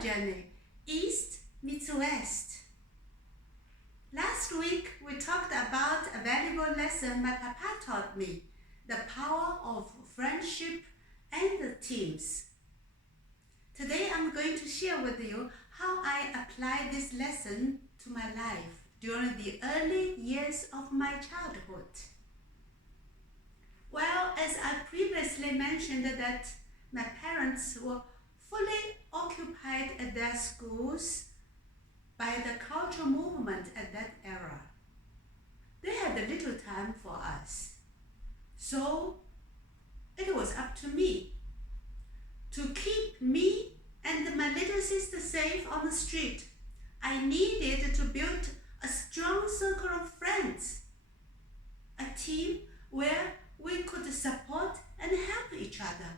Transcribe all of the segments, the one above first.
journey, East meets West. Last week, we talked about a valuable lesson my papa taught me, the power of friendship and teams. Today, I'm going to share with you how I apply this lesson to my life during the early years of my childhood. Well, as I previously mentioned that my parents were fully occupied at their schools by the cultural movement at that era. They had little time for us. So it was up to me to keep me and my little sister safe on the street. I needed to build a strong circle of friends, a team where we could support and help each other.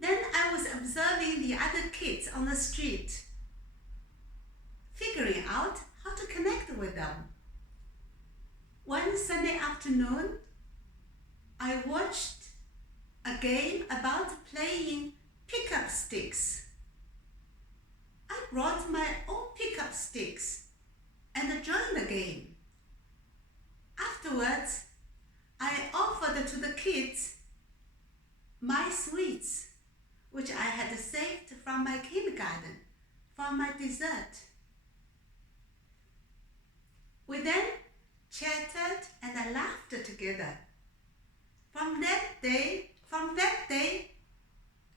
Then I was observing the other kids on the street, figuring out how to connect with them. One Sunday afternoon, I watched a game about playing pickup sticks. I brought my own pickup sticks and joined the game. Afterwards, I offered to the kids my sweets, which I had saved from my kindergarten, for my dessert. We then chatted and laughed together. From that day,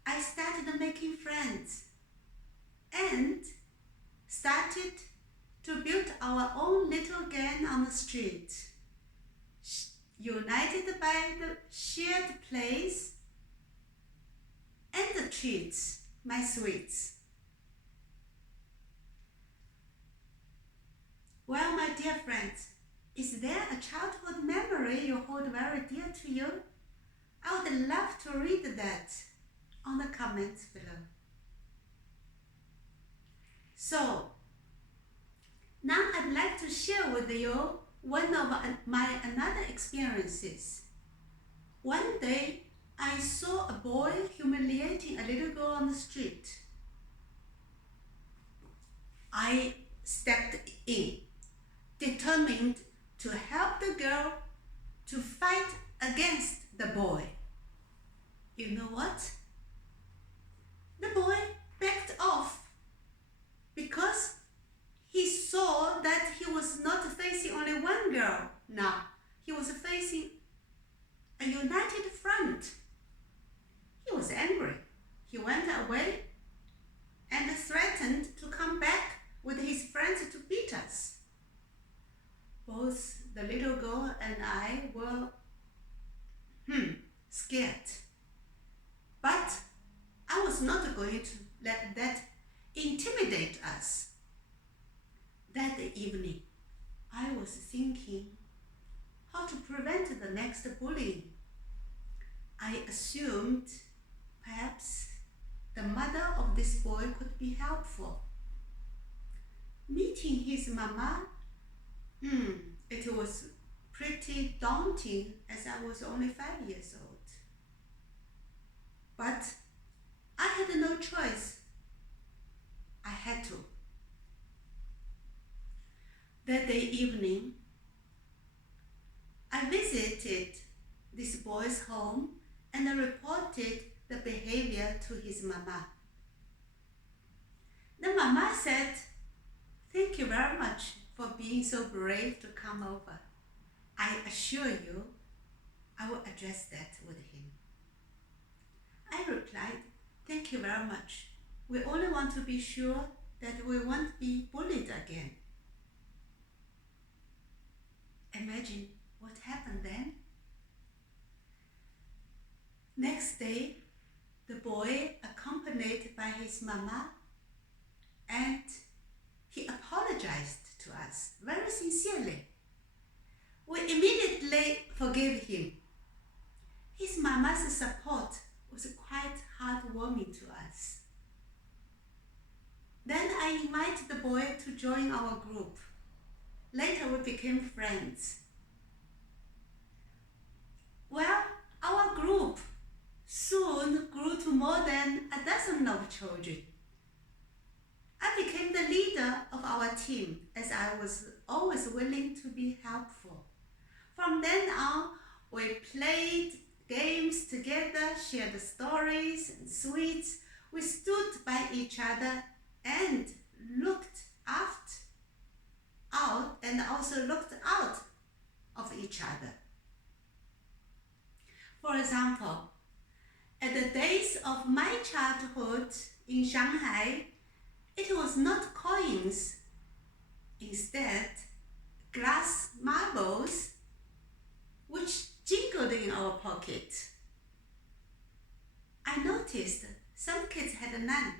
I started making friends and started to build our own little gang on the street, united by the shared place and the treats, my sweets. Well, my dear friends, is there a childhood memory you hold very dear to you? I would love to read that on the comments below. So, now I'd like to share with you one of my another experiences. One day, I saw a boy humiliating a little girl on the street. I stepped in, determined to help the girl to fight against the boy. You know what? The boy backed off because he saw that he was not facing only one girl now. He was facing a united front. He was angry. He went away and threatened to come back with his friends to beat us. Both the little girl and I were scared. But I was not going to let that intimidate us. That evening, I was thinking how to prevent the next bullying. I assumed perhaps the mother of this boy could be helpful. Meeting his mama, it was pretty daunting as I was only 5 years old. But I had no choice. I had to. That day evening, I visited this boy's home and I reported the behavior to his mama. The mama said, "Thank you very much for being so brave to come over. I assure you, I will address that with him." I replied, "Thank you very much. We only want to be sure that we won't be bullied again." Imagine what happened then. Next day, the boy accompanied by his mama, and he apologized to us very sincerely. We immediately forgave him. His mama's support was quite heartwarming to us. Then I invited the boy to join our group. Later we became friends. Well, our group soon grew to more than a dozen of children. I became the leader of our team as I was always willing to be helpful. From then on, we played games together, shared stories and sweets. We stood by each other and looked out and also looked out of each other. For example, at the days of my childhood in Shanghai, it was not coins, instead glass marbles which jingled in our pocket. I noticed some kids had none,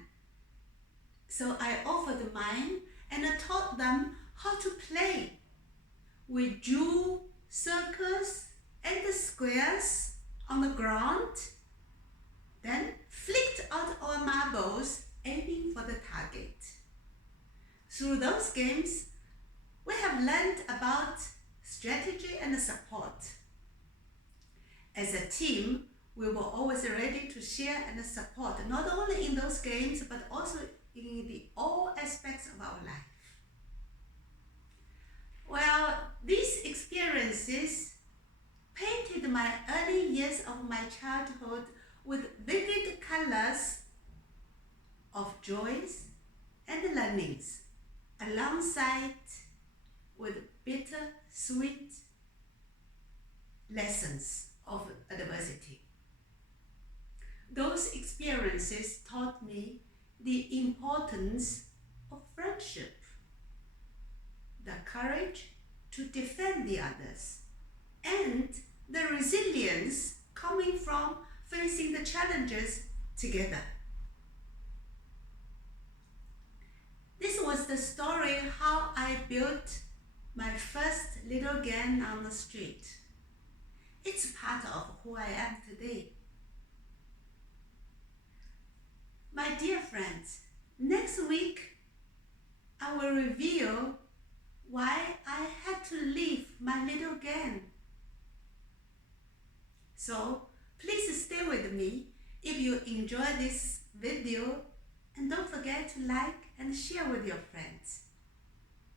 so I offered mine and taught them how to play. We drew circles and squares on the ground, then flicked out our marbles, aiming for the target. Through those games, we have learned about strategy and support. As a team, we were always ready to share and support, not only in those games, but also in all aspects of our life. Well, these experiences painted my early years of my childhood with vivid colors of joys and learnings, alongside with bitter, sweet lessons of adversity. Those experiences taught me the importance of friendship, the courage to defend the others, and the resilience coming from facing the challenges together. This was the story how I built my first little gang on the street. It's part of who I am today. My dear friends, next week I will reveal why I had to leave my little gang. So please stay with me if you enjoy this video, and don't forget to like and share with your friends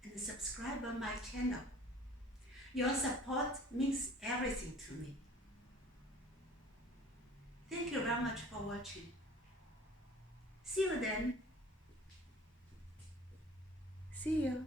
and subscribe on my channel. Your support means everything to me. Thank you very much for watching. See you then. See you.